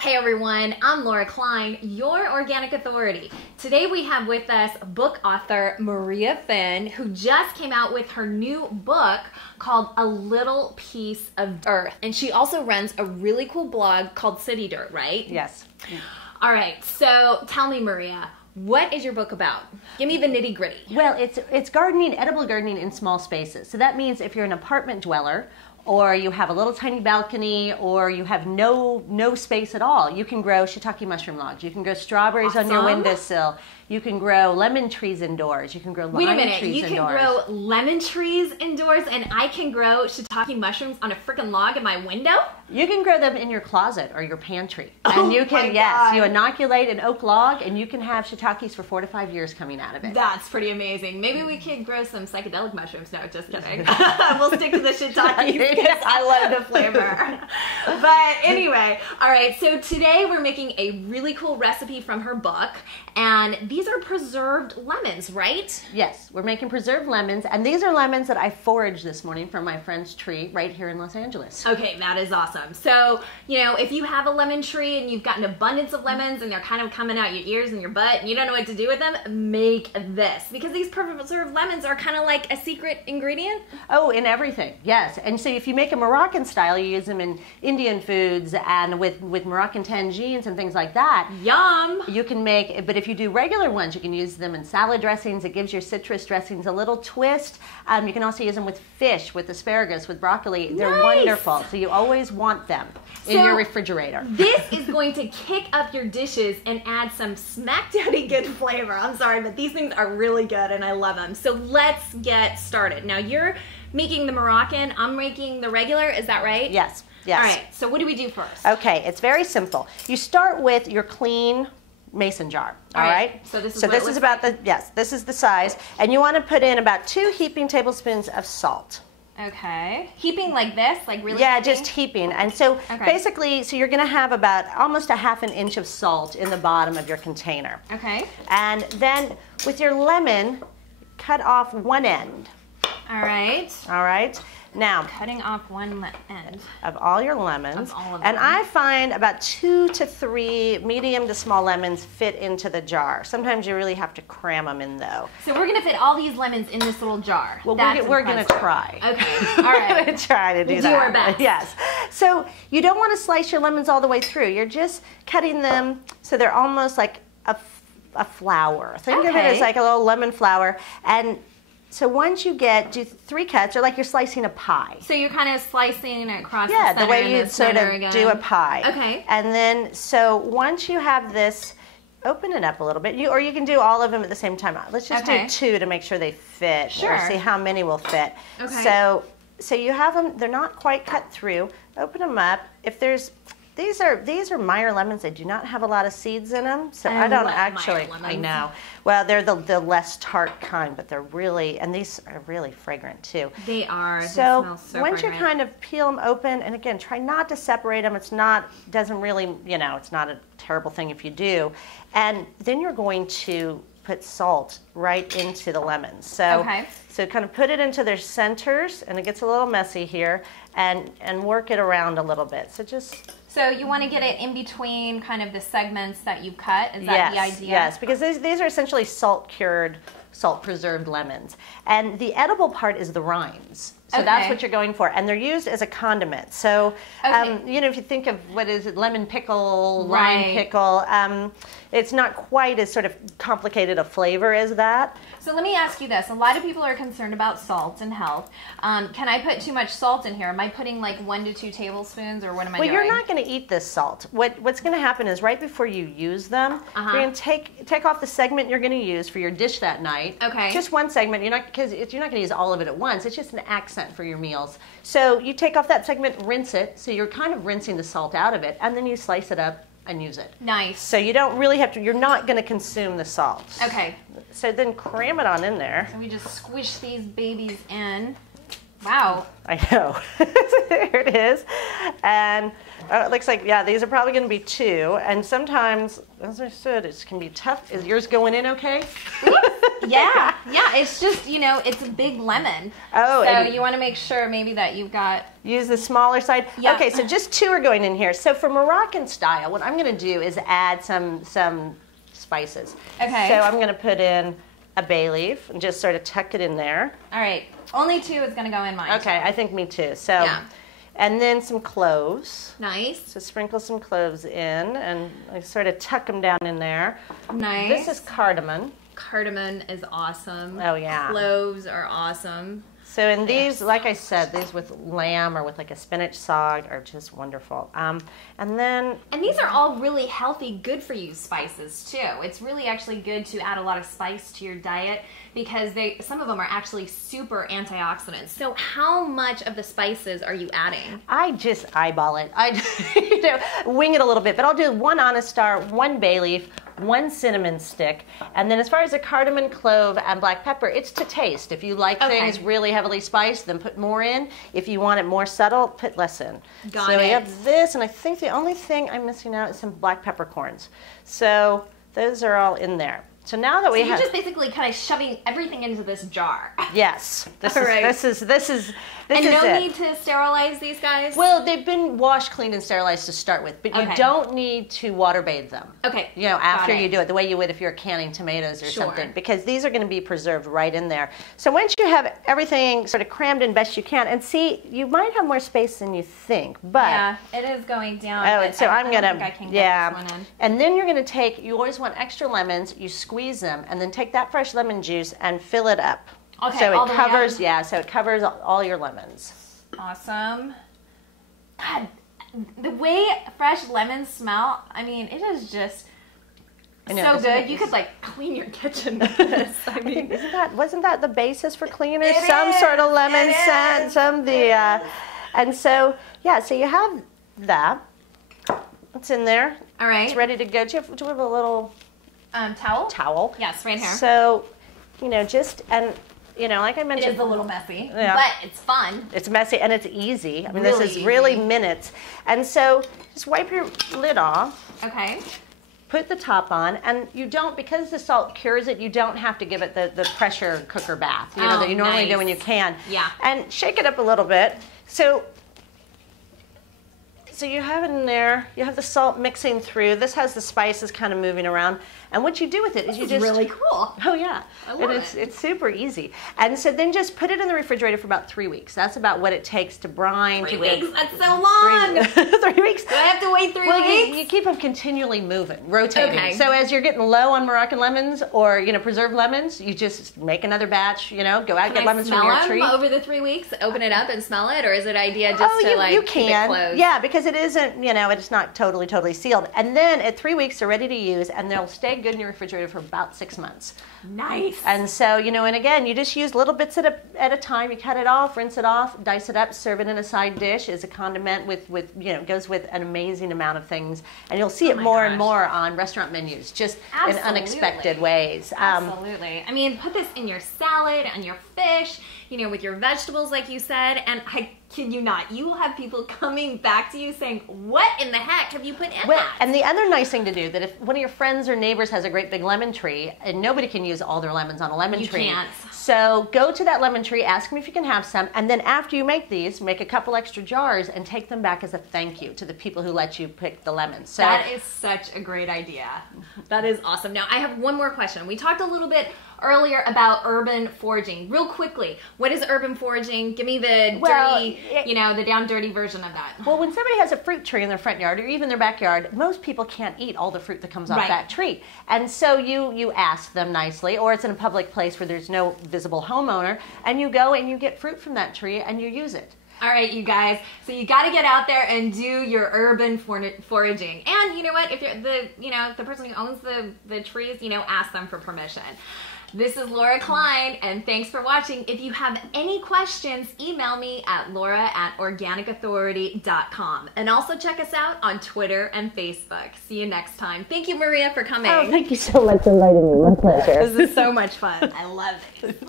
Hey everyone, I'm Laura Klein, your organic authority. Today we have with us book author Maria Finn, who just came out with her new book called A Little Piece of Earth. And she also runs a really cool blog called City Dirt, right? Yes. Yeah. All right, so tell me, Maria, what is your book about? Give me the nitty gritty. Well, it's gardening, edible gardening in small spaces. So that means if you're an apartment dweller, or you have a little tiny balcony, or you have no space at all, you can grow shiitake mushroom logs. You can grow strawberries on your windowsill. You can grow lemon trees indoors. You can grow lime trees indoors. Wait a minute, you can grow lemon trees indoors and I can grow shiitake mushrooms on a freaking log in my window? You can grow them in your closet or your pantry. Oh, and you can, my yes, God. you inoculate an oak log and you can have shiitakes for 4 to 5 years coming out of it. That's pretty amazing. Maybe we could grow some psychedelic mushrooms. No, just kidding. We'll stick to the shiitake because I love the flavor. But anyway, all right, so today we're making a really cool recipe from her book, and these are preserved lemons, right? Yes, we're making preserved lemons, and these are lemons that I foraged this morning from my friend's tree right here in Los Angeles. Okay, that is awesome. So, you know, if you have a lemon tree and you've got an abundance of lemons and they're kind of coming out your ears and your butt and you don't know what to do with them, make this. Because these preserved lemons are kind of like a secret ingredient. Oh, in everything, yes. And so if you make a Moroccan style, you use them in Indian foods and with Moroccan tangines and things like that. Yum! You can make, but if you do regular ones, you can use them in salad dressings. It gives your citrus dressings a little twist. You can also use them with fish, with asparagus, with broccoli. They're Nice. wonderful. So you always want them in your refrigerator. This is going to kick up your dishes and add some smack-downy good flavor. I'm sorry, but these things are really good and I love them. So let's get started. Now you're making the Moroccan, I'm making the regular, is that right? Yes, yes. All right, so what do we do first? Okay, it's very simple. You start with your clean mason jar, all right? So this is this is about the, yes, this is the size. And you want to put in about 2 heaping tablespoons of salt. Okay. Heaping like this, like really Yeah, heaping? just heaping. And so basically, so you're going to have about almost a ½ inch of salt in the bottom of your container. Okay. And then with your lemon, cut off one end. All right. All right. Now, Cutting off one end. of all your lemons. Of all of and them. I find about 2 to 3 medium to small lemons fit into the jar. Sometimes you really have to cram them in, though. So we're going to fit all these lemons in this little jar. Well, That's we're going to impressive. try. Okay. All We're right. going to try to do We'll that. do our best. Yes. So you don't want to slice your lemons all the way through. You're just cutting them so they're almost like a flower. Think of it as like a little lemon flower. And so once you do 3 cuts, or like you're slicing a pie. So you're kind of slicing it across the Yeah, center the way and you'd the sort center of again. do a pie. Okay. And then, so once you have this, open it up a little bit. Or you can do all of them at the same time. Let's just do 2 to make sure they fit. Sure. Or see how many will fit. Okay. So you have them, they're not quite cut through. Open them up. If there's, these are Meyer lemons. They do not have a lot of seeds in them. So I don't love actually, Meyer I lemons. know. Well, they're the less tart kind, but they're really, and these are really fragrant too. They are. So they smell so once you fragrant. kind of peel them open, and again, try not to separate them. It's not, doesn't really, it's not a terrible thing if you do. And then you're going to put salt right into the lemons. So, so kind of put it into their centers, and it gets a little messy here, and work it around a little bit. So just... So you want to get it in between kind of the segments that you cut? Is that the idea? Yes, because these are essentially salt-cured, salt-preserved lemons. And the edible part is the rinds. So that's what you're going for. And they're used as a condiment. So, if you think of, what is it, lemon pickle, lime pickle, it's not quite as sort of complicated a flavor as that. So let me ask you this. A lot of people are concerned about salt and health. Can I put too much salt in here? Am I putting like 1 to 2 tablespoons, or what am I doing? Well, you're not going to eat this salt. What's going to happen is right before you use them, you're going to take off the segment you're going to use for your dish that night. Okay. Just one segment. Because you're not going to use all of it at once. It's just an accent for your meals. So you take off that segment, rinse it. So you're kind of rinsing the salt out of it, and then you slice it up and use it. Nice. So you don't really have to, you're not going to consume the salt. Okay. So then cram it on in there. So we just squish these babies in. Wow. I know. Here it is. And it looks like, yeah, these are probably going to be 2. And sometimes, as I said, it can be tough. Is yours going in okay? Yeah. Yeah, it's just, it's a big lemon. Oh. So you want to make sure maybe that you've got... Use the smaller side? Yeah. Okay, so just 2 are going in here. So for Moroccan style, what I'm going to do is add some spices. Okay. So I'm going to put in a bay leaf and just sort of tuck it in there. All right. Only 2 is going to go in mine. Okay, I think me too. So, yeah. And then some cloves. Nice. So sprinkle some cloves in and I sort of tuck them down in there. Nice. This is cardamom. Cardamom is awesome. Oh, yeah. Cloves are awesome. So in these, like I said, these with lamb or with like a spinach sog are just wonderful. And these are all really healthy, good for you spices too. It's really actually good to add a lot of spice to your diet because some of them are actually super antioxidants. So how much of the spices are you adding? I just eyeball it. I wing it a little bit, but I'll do 1 honest star, 1 bay leaf, 1 cinnamon stick, and then as far as the cardamom, clove, and black pepper, it's to taste. If you like things really heavily spiced, then put more in. If you want it more subtle, put less in. Got it. So we have this, and I think the only thing I'm missing out is some black peppercorns. So those are all in there. So now that we you're just basically kind of shoving everything into this jar. Yes. This is and no it. need to sterilize these guys? Well, they've been washed, cleaned, and sterilized to start with, but you don't need to water bathe them. Okay. After you do it, the way you would if you're canning tomatoes or something, because these are going to be preserved right in there. So once you have everything sort of crammed in best you can, and see, you might have more space than you think, but yeah, it is going down. Oh, so I'm gonna get this one in. And then you're gonna take. You always want extra lemons. You squeeze them, and then take that fresh lemon juice and fill it up. Okay, so it covers. Yeah, so it covers all your lemons. Awesome. God, the way fresh lemons smell, I mean, it is just so good. You could clean your kitchen with this. I mean, wasn't that the basis for cleaners? Some sort of lemon scent, and so so you have that. It's in there. All right. It's ready to go. Do you have a little towel? Towel. Yes, right here. So, like I mentioned, it is a little messy, yeah, but it's fun. It's messy and it's easy. I mean, really this is really minutes. And so just wipe your lid off. Okay. Put the top on, and you don't, because the salt cures it, you don't have to give it the pressure cooker bath, that you normally do when you can. Yeah. And shake it up a little bit. So you have it in there. You have the salt mixing through. This has the spices kind of moving around. And what you do with it is This is really cool. Oh, yeah. I love it. It's super easy. And so then just put it in the refrigerator for about 3 weeks. That's about what it takes to brine. 3 weeks? That's so long. 3 weeks. Do I have to wait 3 weeks? You keep them continually moving, rotating. Okay. So as you're getting low on Moroccan lemons or, preserved lemons, you just make another batch, go out, get lemons from your tree. Over the 3 weeks? Open it up and smell it? Or is it idea just to you keep can. it closed? Yeah, because it isn't, it's not totally sealed. And then at 3 weeks, they're ready to use, and they'll stay good in your refrigerator for about 6 months. Nice. And so, and again, you just use little bits at a time. You cut it off, rinse it off, dice it up, serve it in a side dish as a condiment with goes with an amazing amount of things. And you'll see it more and more on restaurant menus, just in unexpected ways. Absolutely. I mean, put this in your salad, on your fish, with your vegetables, like you said, and I kid you not, you will have people coming back to you saying, what in the heck have you put in that? And the other nice thing to do, that if one of your friends or neighbors has a great big lemon tree, and nobody can use all their lemons on a lemon tree. You can't. So go to that lemon tree, ask them if you can have some, and then after you make these, make a couple extra jars and take them back as a thank you to the people who let you pick the lemons. So that is such a great idea. That is awesome. Now, I have one more question. We talked a little bit earlier about urban foraging. Real quickly, what is urban foraging? Give me the dirty, the down dirty version of that. Well, when somebody has a fruit tree in their front yard or even their backyard, most people can't eat all the fruit that comes off that tree. And so you ask them nicely, or it's in a public place where there's no visible homeowner, and you go and you get fruit from that tree and you use it. All right, you guys. So you got to get out there and do your urban foraging. And you know what? If you're the person who owns the trees, ask them for permission. This is Laura Klein, and thanks for watching. If you have any questions, email me at laura@organicauthority.com. And also check us out on Twitter and Facebook. See you next time. Thank you, Maria, for coming. Oh, thank you so much for inviting me. My pleasure. This is so much fun. I love it.